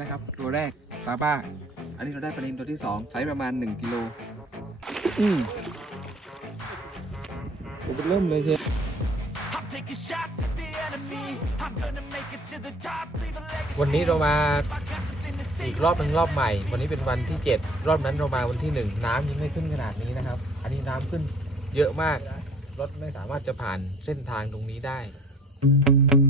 แล้วครับ ตัวแรกปลาบ้า อันนี้เราได้ปลานินตัวที่ 2 ใช้ประมาณ 1กิโลอืมตัวเริ่มเลยเชฟ I'm taking shots at the enemy. I'm gonna make it to the top, leave a legacy. วันนี้เรามา I got something to say. อีกรอบหนึ่งรอบใหม่ วันนี้เป็นวันที่ 7 รอบนั้นเรามาวันที่ 1 น้ำยังไม่ขึ้นขนาดนี้นะครับ อันนี้น้ำขึ้นเยอะมาก รถไม่สามารถจะผ่านเส้นทางตรงนี้ได้ Yeah.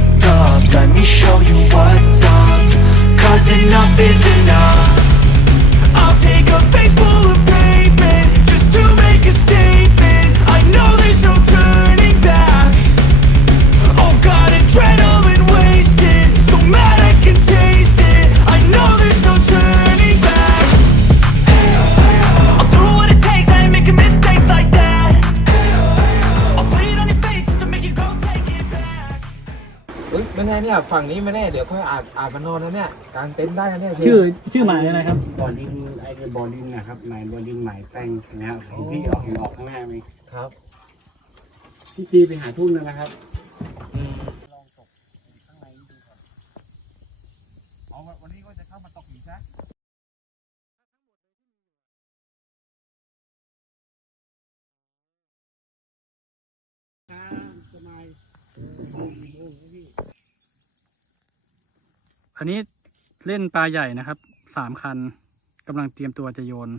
เนี่ยฝั่งนี้ไม่แน่เดี๋ยวค่อยอาจอาจมานอนนะเนี่ยกางเต็นท์ได้นะเนี่ยชื่อชื่อหมายอะไรครับ บอดินไอ้บอดินนะครับหมายบอดินหมายแปลงนะครับเห็นพี่ออกเห็นออกข้างหน้าไหมครับพี่ตีไปหาทุ่นแล้วนะครับอืมอ๋อวันนี้ก็จะเข้ามาตกหินซะ อันนี้เล่นปลาใหญ่นะครับ สามคันกำลังเตรียมตัวจะโยน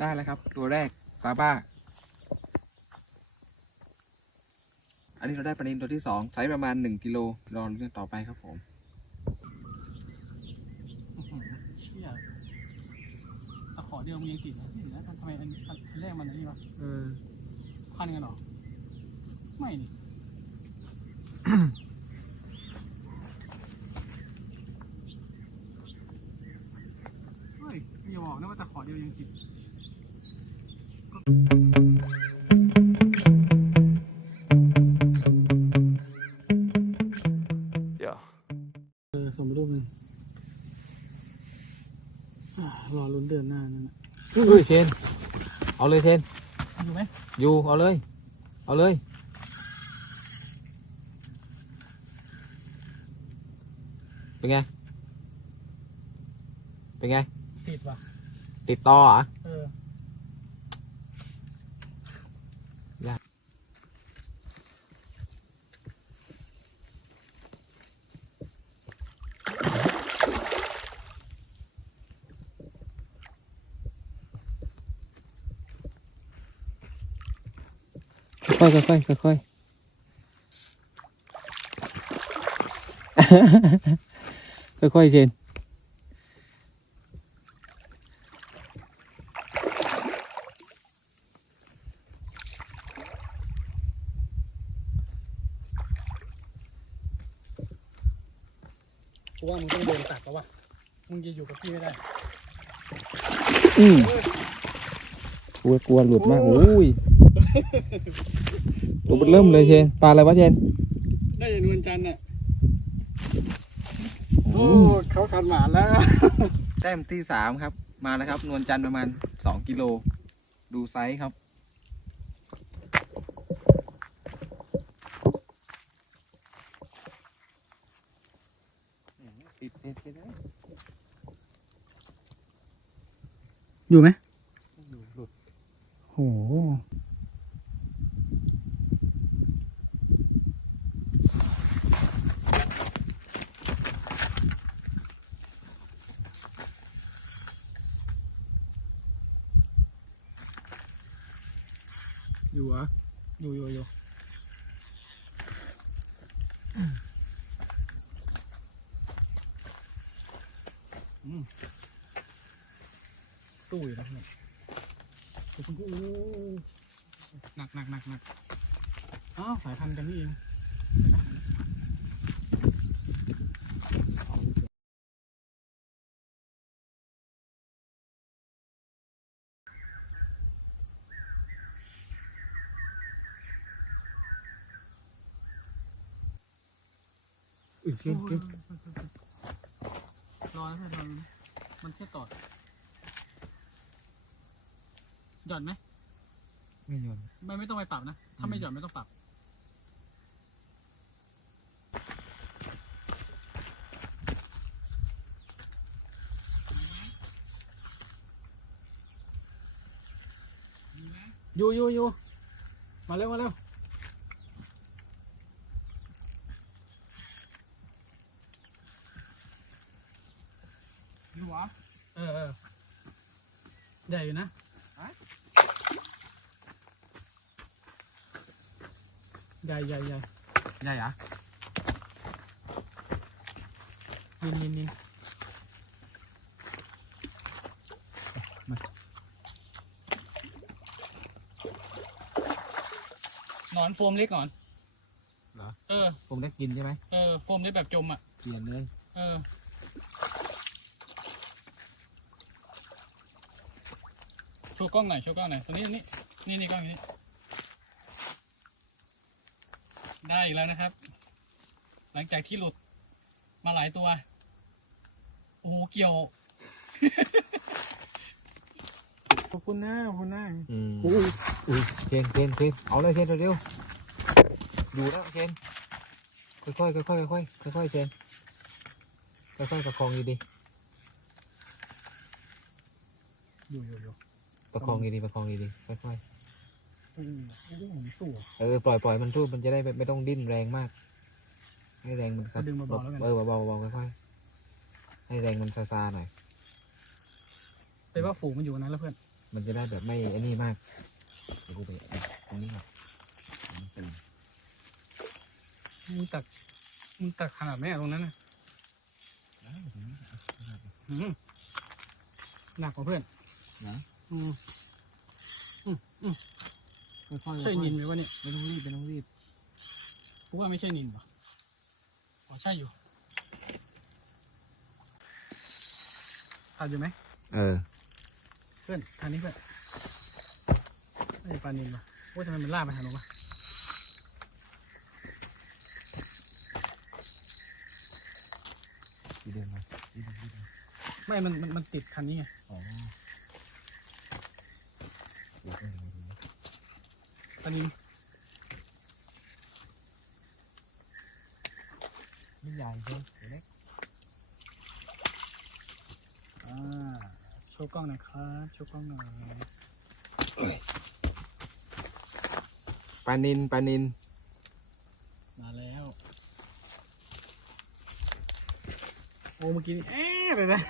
ได้แล้วครับ ตัวแรกปลาบ้า นนี้เราได้ปลานินตัวที่2ใช้ประมาณ1กิโลรอเรื่องต่อไปครับผมเชี่ยตะขอเดียวมึงยังติดนะนี่นะทำไมอันอันแรกมันอันนี้วะเออพันกันเหรอ ไม่นี่ เฮ้ยอย่าบอกนะว่าตะขอเดียวยังติด Yeah. เดือนหน้านั่นน่ะเฮ้ยเชนเอาเลยเชนอยู่ไหมอยู่เอาเลย เอาเลย เป็นไง เป็นไง ติดว่ะติดต่อเหรอะเออ ค่อยๆค่อยๆค่อยๆค่อยๆเชนกูว่ามึงต้องโดนตัดแล้ววะมึงจะอยู่กับพี่ไม่ได้ อืมกลัวกลัวหลุดมากโอ้ย ตัวมันเริ่มเลยเชนปลาอะไรวะเชนได้ยันวันจันทร์น่ะโอ้เขาขันหมานแล้วแต้มที่3ครับ มาแล้วครับ นวลจันทร์ประมาณ2กิโล ดูไซส์ครับ ติดติดติดนะอยู่ไหมอยู่หลุดโอ้โห อยู่เหรออยู่อยู่อยู่อืม ตู้อยู่นะเนี่ยโอ้โหหนักหนักหนักหนักอ้าวสายพันธุ์กันนี่เองเดี๋ยวนะ รอนะเพื่อนรอมันแค่ตอดหย่อนไหมไม่ยนไม่ไม่ต้องไปปรับนะ ถ้าไม่หย่อนไม่ต้องปรับ อยู่อยู่อยู่มาเร็วมาเร็ว นี่หวะเออเออใหญ่อยู่นะใหญ่ใหญ่ใหญ่ใหญ่เหรอยินยินยินหนอนโฟมเล็กก่อนเหรอ เออ ผมได้กินใช่ไหมเออโฟมเล็กแบบจมอะ เปลี่ยนเลย เออ โชว์กล้องหน่อย โชว์กล้องหน่อยตรงนี้ตรงนี้นี่นี่กล้องอยู่นี่ได้อีกแล้วนะครับ หลังจากที่หลุดมาหลายตัว โอ้โห เกี่ยว ขอบคุณนะขอบคุณนะอืมอุ้ยอุ้ยเคนเคนเคนเอาเลยเคนเร็วๆอยู่แล้วเคนค่อยๆค่อยๆค่อยๆค่อยๆเคนค่อยๆประคองดีอยู่อยู่อยู่ๆ ประคองดีๆประคองดีๆค่อยอืมไม่ได้ผมสู้อะๆเออปล่อยปล่อยมันทูบมันจะได้ไม่ไม่ต้องดิ้นแรงมาก ให้แรงมันก็ดึงเบาๆแล้วกัน เออเบาๆเบาๆค่อยๆให้แรงมันซาๆหน่อยแต่ว่าฝูงมันอยู่นั้นแล้วเพื่อนมันจะได้แบบไม่ไอ้นี่มากเดี๋ยวกูไปตรงนี้ก่อนมันตื่นมึงตักมึงตักขนาดไหนอะตรงนั้นน่ะอืมหนักกว่าเพื่อนนะ อืมค่อยๆใช่นินไหมวะเนี่ยไม่ต้องรีบไม่ต้องรีบกูว่าไม่ใช่นินป่ะอ๋อใช่อยู่ขาดอยู่ไหมเออ เพื่อนทางนี้เพื่อนไม่ใช่ปลานินป่ะโอ้ยทำไมมันล่ากไปทางนู้นวะที่เดินมาไม่มันมันมันติดคันนี้ไง อ๋อเดี๋ยวต้องดูนะ ปลานินไม่ใหญ่เลยเดี๋ยวเล็กอ่าโชว์กล้องหน่อยครับโชว์กล้องหน่อยปลานินปลานินมาแล้วโอ้เมื่อกี้นี่เอ๊ะเลยนะ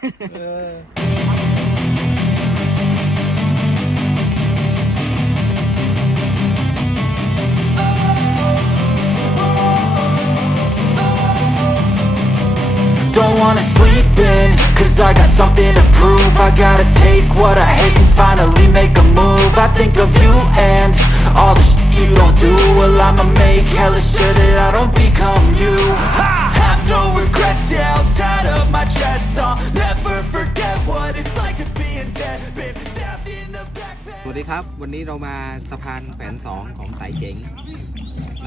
wanna sleep in, cause I got something to prove I gotta take what I hate and finally make a move I think of you and all the shit you don't do Well I'ma make hella sure that I don't become you I have no regrets, yeah, I'll tie up my chest I'll never forget what it's like to be in debt Been stabbed in the back สวัสดีครับ วันนี้เรามาสะพานแขวนสองของไต่เจ๋ง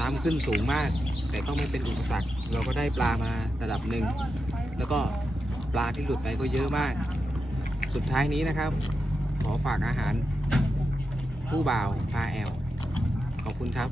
น้ำขึ้นสูงมาก แต่ก็ไม่เป็นอุปสรรค เราก็ได้ปลามาระดับหนึ่ง แล้วก็ปลาที่หลุดไปก็เยอะมาก สุดท้ายนี้นะครับ ขอฝากอาหารผู้บ่าวพาแอลขอบคุณครับ